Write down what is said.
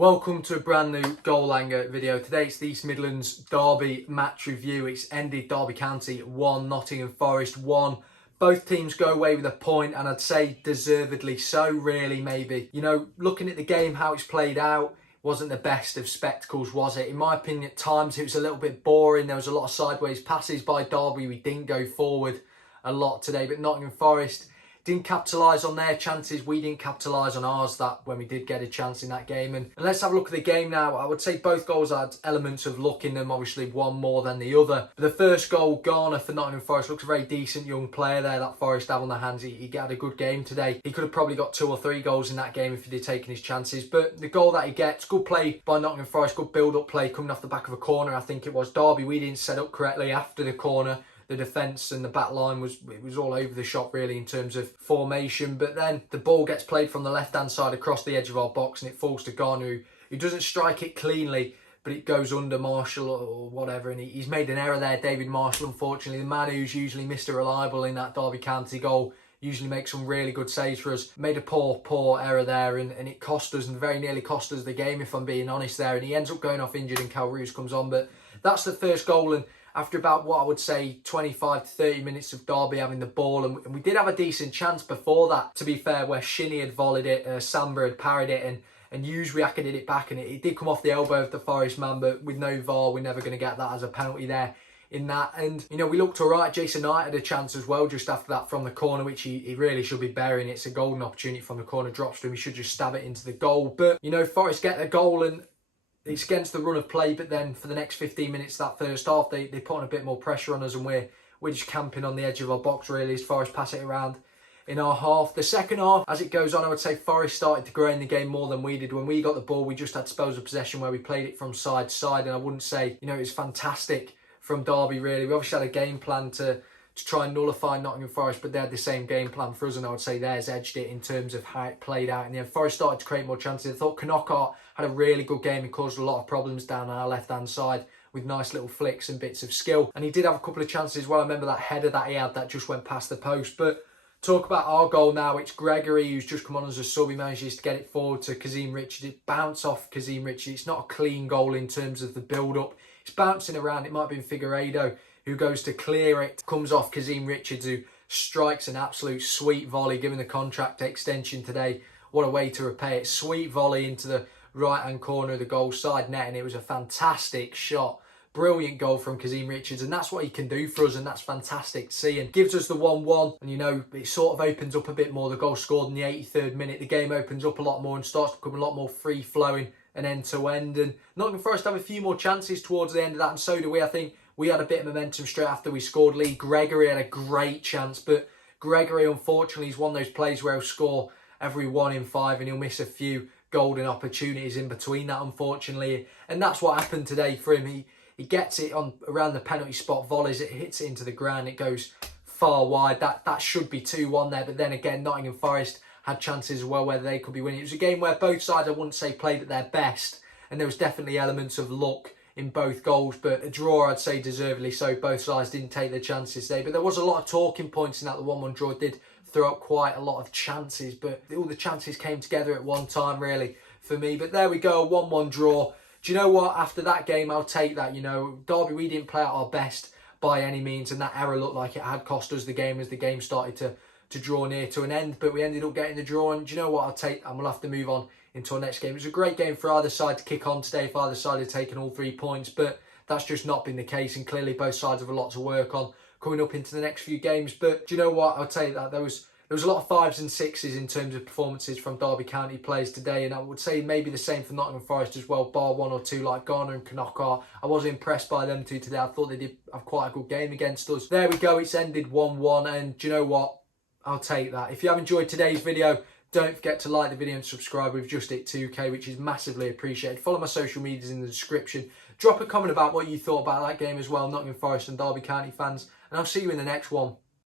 Welcome to a brand new Goal Hanger video. Today it's the East Midlands Derby match review. It's ended Derby County 1, Nottingham Forest 1. Both teams go away with a point, and I'd say deservedly so, really, maybe. You know, looking at the game, how it's played out, wasn't the best of spectacles, was it? In my opinion, at times it was a little bit boring. There was a lot of sideways passes by Derby. We didn't go forward a lot today, but Nottingham Forest didn't capitalise on their chances. We didn't capitalise on ours that when we did get a chance in that game. And let's have a look at the game now. I would say both goals had elements of luck in them. Obviously, one more than the other. But the first goal, Garner for Nottingham Forest, looks a very decent young player there that Forest have on their hands. He had a good game today. He could have probably got 2 or 3 goals in that game if he'd have taken his chances. But the goal that he gets, good play by Nottingham Forest, good build-up play coming off the back of a corner, I think it was. Derby, we didn't set up correctly after the corner. The defence and the back line was all over the shop really in terms of formation. But then the ball gets played from the left-hand side across the edge of our box and it falls to Garner, who doesn't strike it cleanly, but it goes under Marshall or whatever. And he's made an error there, David Marshall, unfortunately. The man who's usually Mr. Reliable in that Derby County goal, usually makes some really good saves for us. Made a poor error there and it cost us, and very nearly cost us the game, if I'm being honest there. And he ends up going off injured and Cal Roos comes on. But that's the first goal, and after about what I would say 25 to 30 minutes of Derby having the ball, and we did have a decent chance before that, to be fair, where Shinnie had volleyed it, Samba had parried it, and Usuak had hit it back, and it did come off the elbow of the Forest man, but with no VAR, we're never going to get that as a penalty there in that. And, you know, we looked all right. Jason Knight had a chance as well just after that from the corner, which he really should be burying. It's a golden opportunity from the corner, drops to him. He should just stab it into the goal. But, you know, Forest get the goal, and it's against the run of play, but then for the next 15 minutes that first half, they put on a bit more pressure on us, and we're just camping on the edge of our box really as Forest pass it around in our half. The second half, as it goes on, I would say Forest started to grow in the game more than we did. When we got the ball, we just had spells of possession where we played it from side to side, and I wouldn't say, you know, it was fantastic from Derby really. We obviously had a game plan to try and nullify Nottingham Forest, but they had the same game plan for us, and I would say theirs edged it in terms of how it played out. And then Forest started to create more chances. I thought Knockart had a really good game. He caused a lot of problems down our left-hand side with nice little flicks and bits of skill. And he did have a couple of chances as well. I remember that header that he had that just went past the post. But talk about our goal now. It's Gregory who's just come on as a sub. He manages to get it forward to Kazim-Richards. It bounced off Kazim-Richards. It's not a clean goal in terms of the build-up. It's bouncing around. It might have been Figueiredo who goes to clear it. Comes off Kazim-Richards, who strikes an absolute sweet volley, given the contract extension today. What a way to repay it. Sweet volley into the right-hand corner of the goal side net, and it was a fantastic shot. Brilliant goal from Kazim-Richards, and that's what he can do for us, and that's fantastic to see. And gives us the 1-1, and you know, it sort of opens up a bit more. The goal scored in the 83rd minute. The game opens up a lot more and starts to become a lot more free-flowing and end-to-end. And Nottingham Forest have a few more chances towards the end of that, and so do we. I think we had a bit of momentum straight after we scored. Lee Gregory had a great chance, but Gregory, unfortunately, is one of those players where he'll score every 1 in 5 and he'll miss a few golden opportunities in between that, unfortunately. And that's what happened today for him. He gets it on around the penalty spot, volleys it, hits it into the ground, it goes far wide. That should be 2-1 there, but then again, Nottingham Forest had chances as well where they could be winning. It was a game where both sides, I wouldn't say, played at their best, and there was definitely elements of luck in both goals, but a draw, I'd say deservedly so. Both sides didn't take their chances today, but there was a lot of talking points in that. The 1-1 draw did throw up quite a lot of chances, but all the chances came together at one time really for me. But there we go, a 1-1 draw. Do you know what? After that game, I'll take that. You know, Derby, we didn't play at our best by any means, and that error looked like it had cost us the game as the game started to draw near to an end, but we ended up getting the draw. And do you know what? I'll take, and we'll have to move on into our next game. It was a great game for either side to kick on today if either side had taken all 3 points, but that's just not been the case, and clearly both sides have a lot to work on coming up into the next few games. But do you know what? I'll tell you that there was a lot of 5s and 6s in terms of performances from Derby County players today, and I would say maybe the same for Nottingham Forest as well, bar 1 or 2 like Garner and Knockart. I was impressed by them two today. I thought they did have quite a good game against us. There we go, it's ended 1-1, and do you know what? I'll take that. If you have enjoyed today's video, don't forget to like the video and subscribe. We've just hit 2k, which is massively appreciated. Follow my social medias in the description. Drop a comment about what you thought about that game as well, Nottingham Forest and Derby County fans. And I'll see you in the next one.